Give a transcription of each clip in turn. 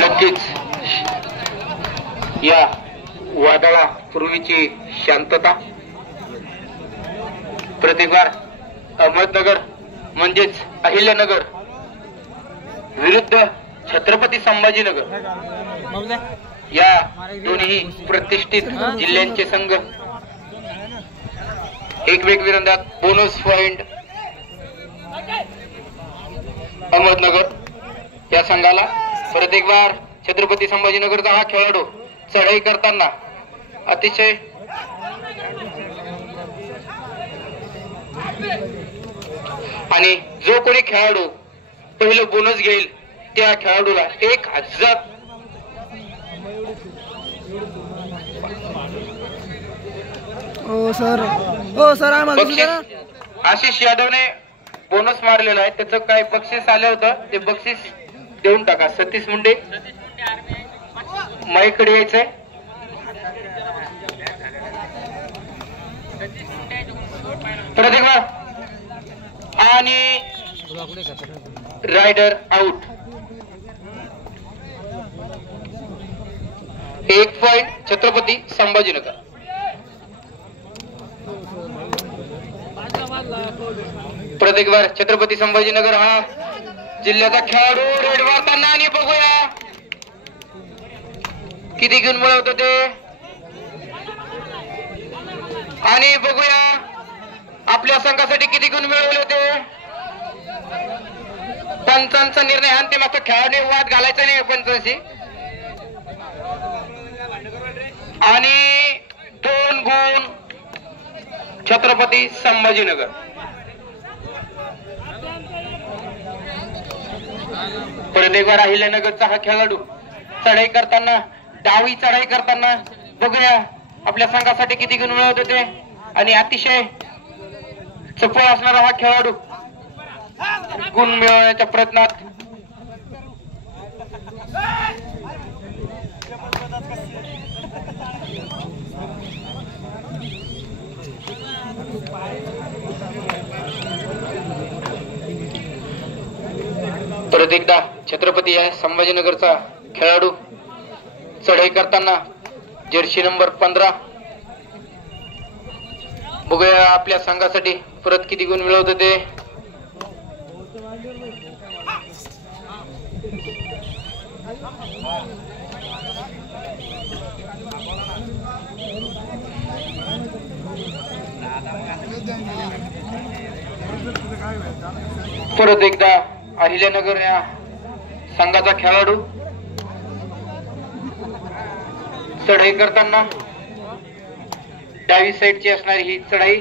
नक्कीच या वादळा पूर्वीची शांतता प्रतिकार अहमदनगर म्हणजेच अहिल्यानगर विरुद्ध छत्रपती संभाजीनगर या दोन्ही प्रतिष्ठित जिल्ह्यांचे संघ एक विरोधात बोनस पॉइंट अहमदनगर या संघाला परत एक बार छत्रपती संभाजीनगरचा हा खेळाडू चढाई करताना अतिशय आणि जो कोणी खेळाडू पहिलं बोनस घेईल त्या खेळाडूला 1000 आशिष यादवने बोनस मारलेला आहे. त्याचं काय बक्षीस आलं होतं ते बक्षीस देऊन टाका. सतीश मुंडे माईकडे यायचंय. परत एकदा आणि raider out. 1 point Chhatrapati Sambhajinagar. परत एक बार छत्रपती संभाजीनगर हा जिल्ह्याचा खेळाडू रेड मारताना आणि बघूया किती गुण मिळवतो ते आणि बघूया आपल्या संघासाठी किती गुण मिळवले ते. पंचांचा निर्णय अंतिम असतो. खेळाडू वाद घालायचा नाही पंचांशी. आणि 2 गुण छत्रपती संभाजीनगर. परत एक बार अहिल्यानगरचा हा खेळाडू चढाई करताना डावी चढाई करताना बघूया आपल्या संघासाठी किती गुण मिळवत होते. आणि अतिशय चपळ असणारा हा खेळाडू गुण मिळवण्याच्या प्रयत्नात परत एकदा छत्रपती संभाजीनगरचा खेळाडू चढाई करताना जर्सी नंबर 15 बघूया आपल्या संघासाठी परत किती गुण मिळवत होते. परत एकदा अहिल्यानगर या संघाचा खेळाडू चढाई करताना डावी साईडची असणारी ही चढाई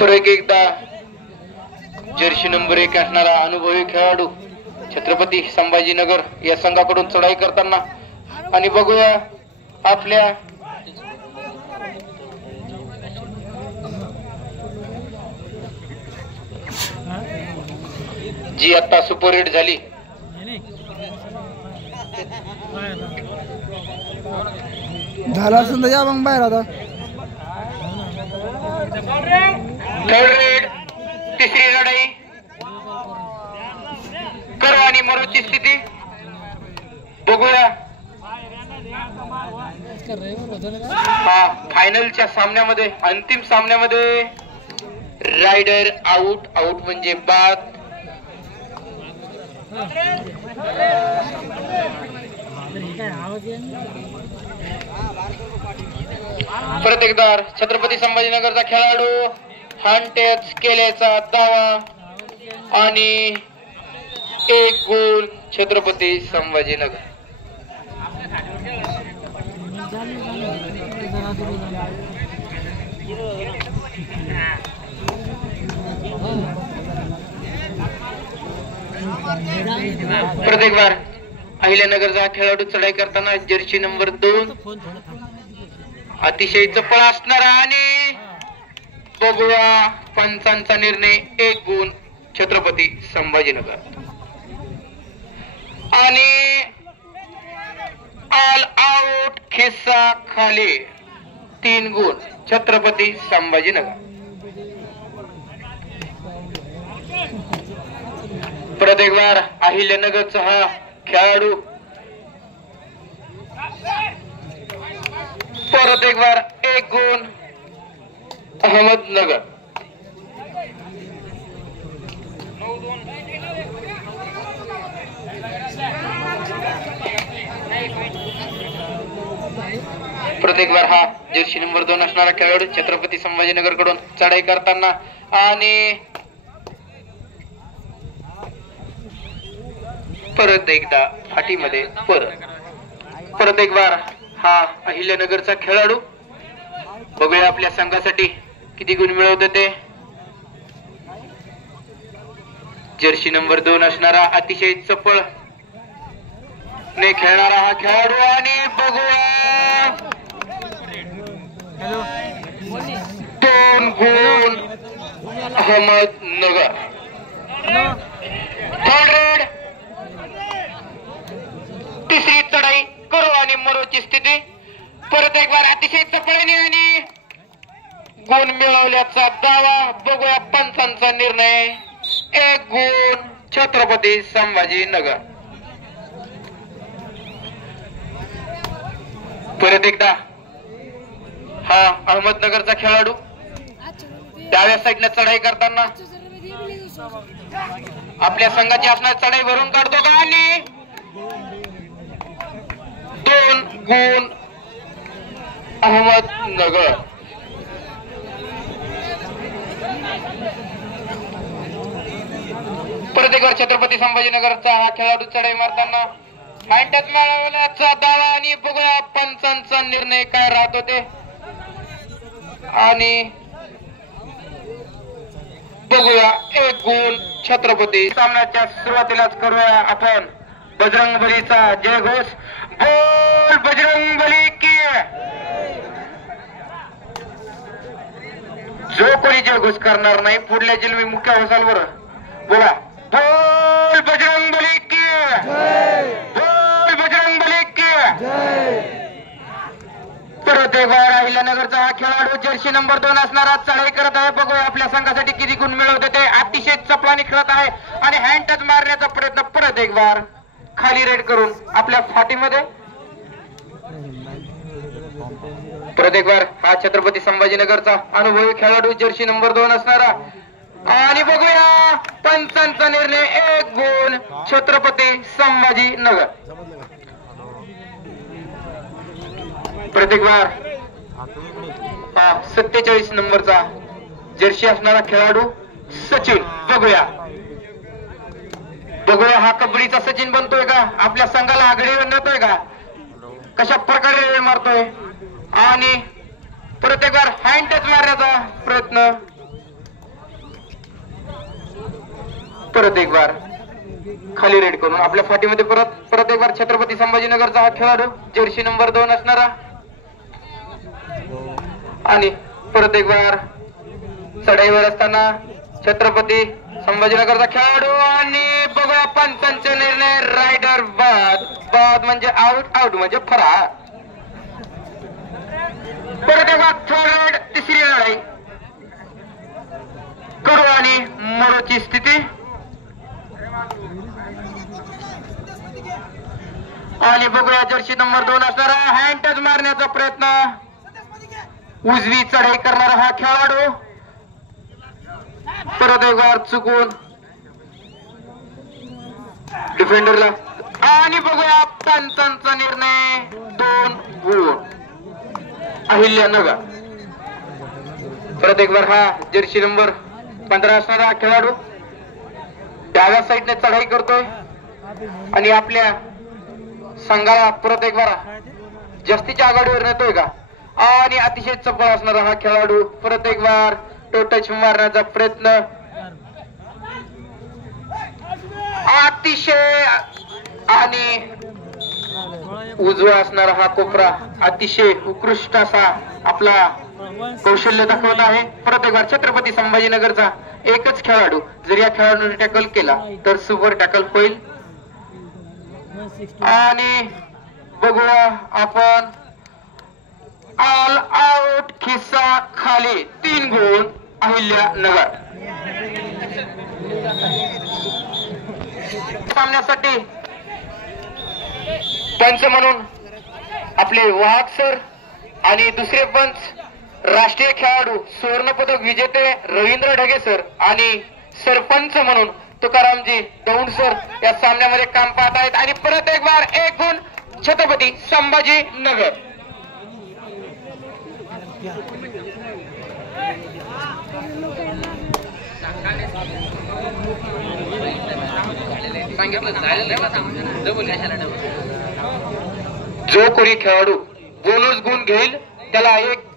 परत एकदा जर्सी नंबर 1 असणारा अनुभवी खेळाडू छत्रपती संभाजीनगर या संघाकडून चढाई करताना आणि बघूया आपल्या जी आता सुपर हिट झाली असेल तर या मग बाहेर आता. थर्ड रेड तिसरी लढाई करो आणि मरोची स्थिती बघूया. हा फायनलच्या सामन्यामध्ये अंतिम सामन्यामध्ये रायडर आउट. आउट म्हणजे बाद. परत एकदा छत्रपती संभाजीनगरचा खेळाडू हंटेच केल्याचा दावा आणि 1 गुण छत्रपती संभाजीनगर. परत एक बार अहिल्यानगरचा खेळाडू चढाई करताना जर्सी नंबर 2 अतिशय चपळ असणारा आणि बघूया पंचांचा निर्णय 1 गुण छत्रपती संभाजीनगर. आणि ऑल आउट, खिस्सा खाली, 3 गुण छत्रपती संभाजीनगर. परत एक बार अहिल्यानगरचा हा खेळाडू परत एक बार 1 गुण अहमदनगर. प्रत्येक बार हा जर्सी नंबर 2 असणारा खेळाडू छत्रपती संभाजीनगर कडून चढाई करताना आणि परत एकदा फाटीमध्ये परत एक बार हा अहिल्यानगरचा खेळाडू. बघूया आपल्या संघासाठी किती गुण मिळवते ते. जर्सी नंबर 2 असणारा अतिशय चपळ ने खेळणारा हा खेळाडू आणि बघूया 2 गुण अहमदनगर. थर्ड तिसरी चढाई करू आणि मरोची स्थिती. परत एक बार अतिशय चपळीने आणि गुण मिळवल्याचा दावा. बघूया पंचांचा निर्णय. 1 गुण छत्रपती संभाजीनगर. परत एकदा हा अहमदनगरचा खेळाडू डाव्या साईडने चढाई करताना आपल्या संघाची असणार चढाई भरून काढतो का आणि 2 गुण अहमदनगर. परत एक बार छत्रपती संभाजीनगरचा हा खेळाडू चढाई मारताना हँडटच मिळवल्याचा दावा आणि बघूया पंचांचा निर्णय काय राहतो ते. आणि बघूया 1 गुण छत्रपती. सामन्याच्या सुरुवातीलाच करूया आपण बजरंगबलीचा जयघोष. बोल बजरंगबली की. जो कोणी जयघोष करणार नाही पुढल्या जन्मी मुख्य होसाल बरं. बोला बोल बजरंगबली की. बोल बजरंगबली की. परत एक बार अहिल्यानगरचा हा खेळाडू जर्सी नंबर 2 असणारा चढाई करत आहे. बघूया आपल्या संघासाठी किती गुण मिळवते ते. अतिशय चपळाने खेळत आहे आणि हँड टच मारण्याचा प्रयत्न परत एक बार खाली रेड करून आपल्या फाटीमध्ये. परत एक बार हा छत्रपती संभाजीनगरचा अनुभवी खेळाडू जर्सी नंबर 2 असणारा आणि बघूया पंचांचा निर्णय. 1 गुण छत्रपती संभाजीनगर. प्रत्येक बार 47 नंबरचा जर्सी असणारा खेळाडू सचिन. बघूया हा कबड्डीचा सचिन बनतोय का. आपल्या संघाला आघाडी नेतोय का. कशा प्रकारे वेळ मारतोय आणि परत एक बार हँड टच मारण्याचा प्रयत्न. परत एक बार खाली रेड करून आपल्या फाटीमध्ये परत एक बार छत्रपती संभाजीनगरचा हा खेळाडू जर्सी नंबर 2 असणारा आणि परत एक बार चढाईवर असताना छत्रपती संभाजीनगरचा खेळाडू आणि बघा पंचांचा निर्णय. रायडर बाद म्हणजे आउट म्हणजे फरार. परत एक बार थर्ड तिसरी लढाई करू आणि मरोची स्थिती. आणि बघूया जर्सी नंबर 2 असणारा हँड टच मारण्याचा प्रयत्न. उजवी चढाई करणारा हा खेळाडू परत एक बार चुकून डिफेंडरला आणि बघूया पंचांचा निर्णय. 2 गुण अहिल्यानगर. परत एक बार हा जर्सी नंबर 15 असणारा खेळाडू डाव्या साईडने चढाई करतोय आणि आपल्या संघाला परत एक बार जास्तीच्या आघाडीवर नेतोय का. आणि अतिशय चपळ असणारा हा खेळाडू परत एक बार तो टच मारण्याचा प्रयत्न. अतिशय आणि उजवा असणारा हा कोपरा अतिशय उत्कृष्ट असा आपला कौशल्य दाखवत आहे. परत एक बार छत्रपती संभाजीनगरचा एकच खेळाडू जर या खेळाडूने टॅकल केला तर सुपर टॅकल होईल. आणि बघूया आपण ऑल आउट खिस्सा खाली 3 गुण अहिल्यानगर सामन्यासाठी पंच म्हणून आपले वाहक सर आणि दुसरे पंच राष्ट्रीय खेळाडू सुवर्ण पदक विजेते रवींद्र ढगे सर आणि सरपंच म्हणून तुकारामजी दौंड सर या सामन्यामध्ये काम पाहत आहेत आणि परत एक बार 1 गुण छत्रपती संभाजीनगर. जो कोणी खेळाडू बोनस गुण घेईल त्याला एक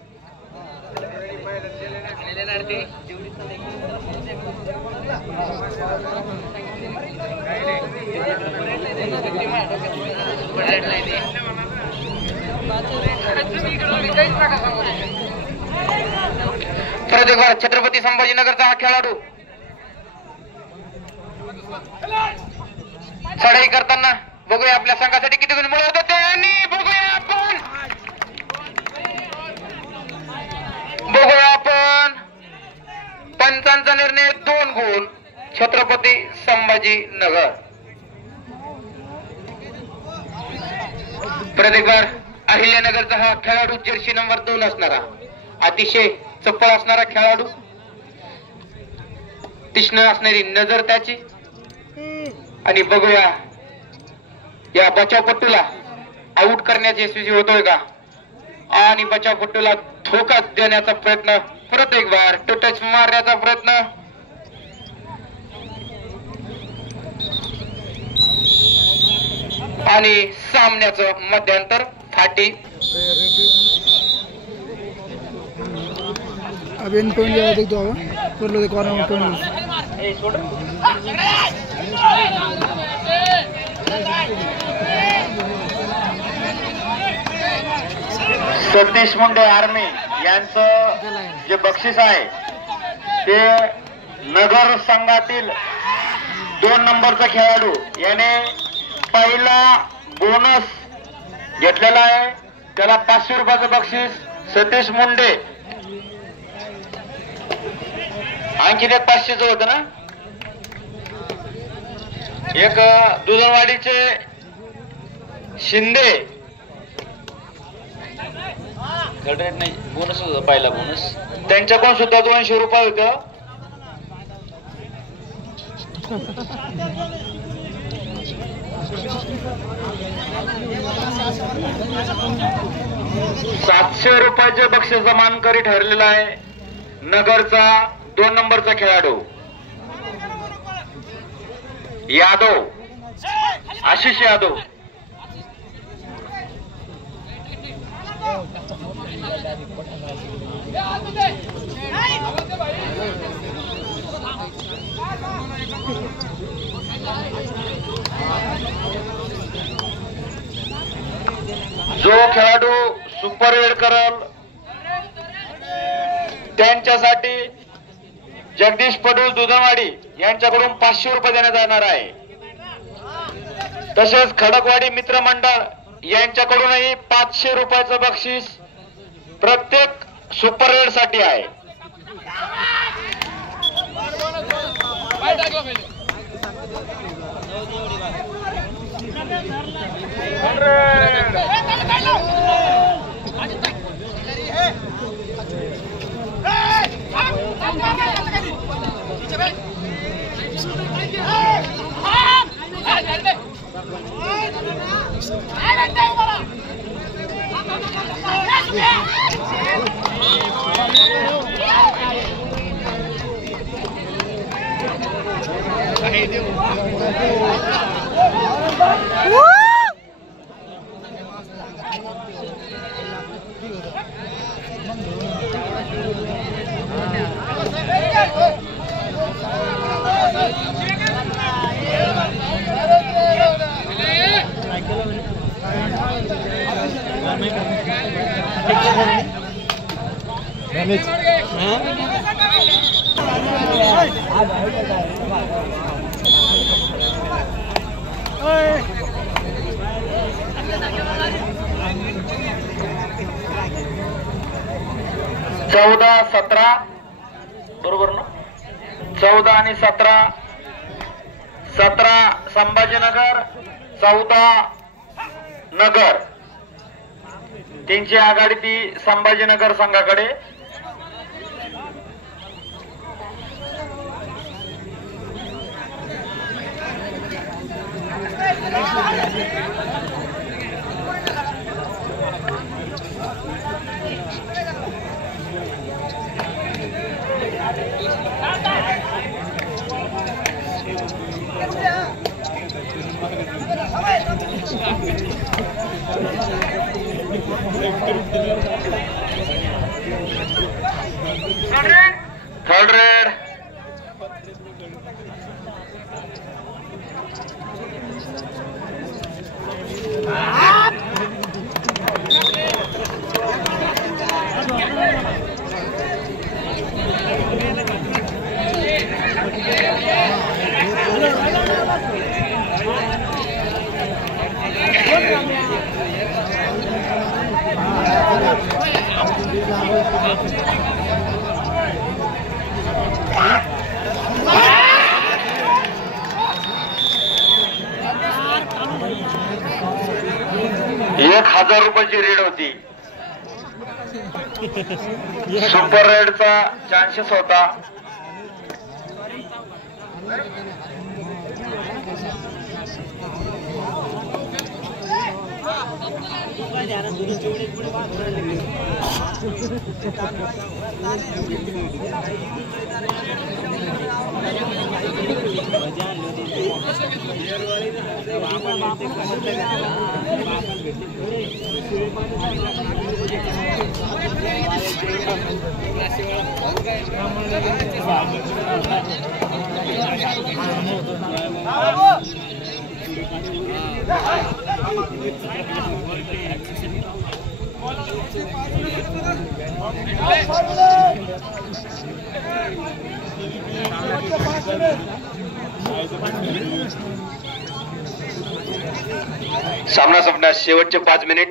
छत्रपती संभाजीनगरचा हा खेळाडू चढाई करताना बघूया आपल्या संघासाठी किती गुण मिळवत होते आणि बघूया आपण पंचांचा निर्णय 2 गुण छत्रपती संभाजीनगर. परत एक बार अहिल्यानगरचा हा खेळाडू जर्सी नंबर 2 असणारा अतिशय चप्पळ असणारा खेळाडू तीक्ष्ण असणारी नजर त्याची आणि बघूया या बचावपट्टूला आउट करण्याचे यशस्वी होतोय का आणि बचावपट्टूला धोका देण्याचा प्रयत्न परत एक बार टच मारण्याचा प्रयत्न आणि सामन्याचं मध्यांतर फाटी. अब इन पॉइंट जरा देख दो कर लो देखो आराम पॉइंट सतीश मुंडे आर्मी यांचं जे बक्षीस आहे ते नगर संघातील 2 नंबरचा खेळाडू याने पहिला बोनस घेतलेला आहे. त्याला 500 रुपयाचं बक्षीस सतीश मुंडे. आणखी एक 500चं होतं ना. एक दुधनवाडीचे शिंदे नाही बोनस होता पहिला बोनस त्यांच्याकडून सुद्धा 200 रुपये होतं. ₹700 बक्षीस मानकरी ठरलेला आहे नगरचा 2 नंबरचा खेळाडू यादव आशिष यादव. जो खेळाडू सुपर रेड करल त्यांच्यासाठी जगदीश पडूल दुधनवाडी यांच्याकडून 500 रुपये देण्यात येणार आहे. तसेच खडकवाडी मित्र मंडळ यांच्याकडूनही 500 रुपयाचं बक्षीस प्रत्येक सुपर रेड साठी आहे. Hey! 14-17 बरोबर ना? 14 आणि 17 संभाजीनगर, 14 नगर. त्यांची आघाडी ती संभाजीनगर संघाकडे. Third red. ₹1000 रेड होती. सुपर रेडचा चान्सेस होता. सामना संपणार शेवटचे 5 मिनिट.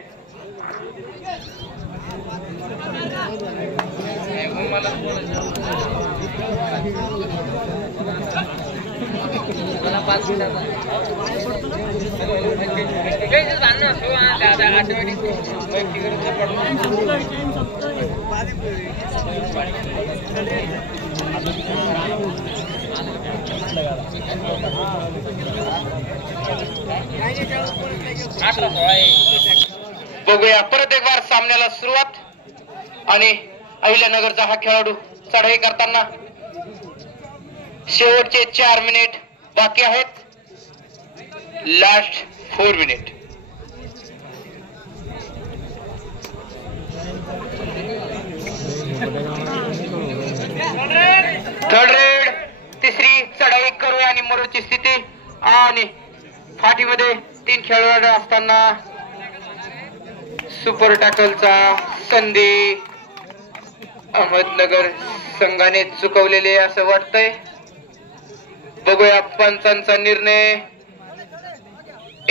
बघूया परत एक बार सामन्याला सुरुवात. आणि अहिल्यानगरचा हा खेळाडू चढाई करताना शेवटचे 4 मिनिट बाकी आहेत. Last 4 minute. Third red. तिसरी चढाई करू आणि मरूची स्थिती. आणि फाटीमध्ये 3 खेळाडू असताना सुपर टॅकलचा संधी अहमदनगर संघाने चुकवलेले असं वाटतंय. बघूया पंचांचा निर्णय.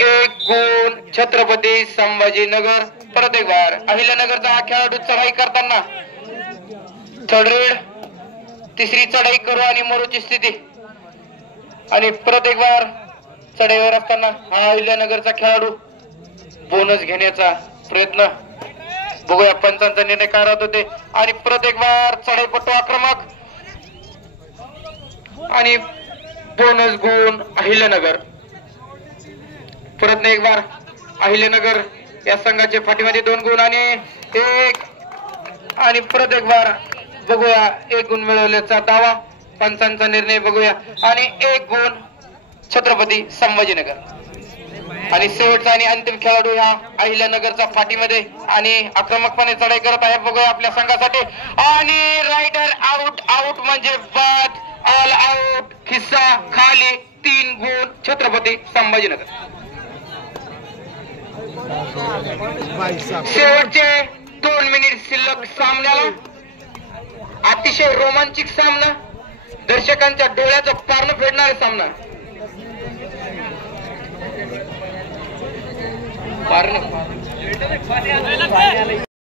1 गुण छत्रपती संभाजीनगर. परत एक बार अहिल्यानगरचा हा खेळाडू चढाई करताना थर्ड रेड. तिसरी चढाई करू आणि मरूची स्थिती. आणि परत एक बार चढाईवर असताना हा अहिल्यानगरचा खेळाडू बोनस घेण्याचा प्रयत्न. बघूया पंचांचा निर्णय काय राहत होते. आणि परत एक बार चढाईपट्टू आक्रमक आणि बोनस गुण अहिल्यानगर. परत एक बार अहिल्यानगर या संघाचे फाटीमध्ये 2 गुण आणि 1. आणि परत एक बार बघूया 1 गुण मिळवल्याचा दावा. पंचांचा निर्णय बघूया. आणि 1 गुण छत्रपती संभाजीनगर. आणि शेवटचा आणि अंतिम खेळाडू ह्या अहिल्यानगरचा फाटीमध्ये आणि आक्रमकपणे चढाई करत आहे. बघूया आपल्या संघासाठी. आणि रायडर आउट. आउट म्हणजे बाद. All out. खिस्सा खाली. 3 गुण छत्रपती संभाजीनगर. शेवटचे 2 मिनिट शिल्लक सामन्याला. अतिशय रोमांचिक सामना. दर्शकांच्या डोळ्याचं पारणं फेडणारा सामना. पारणं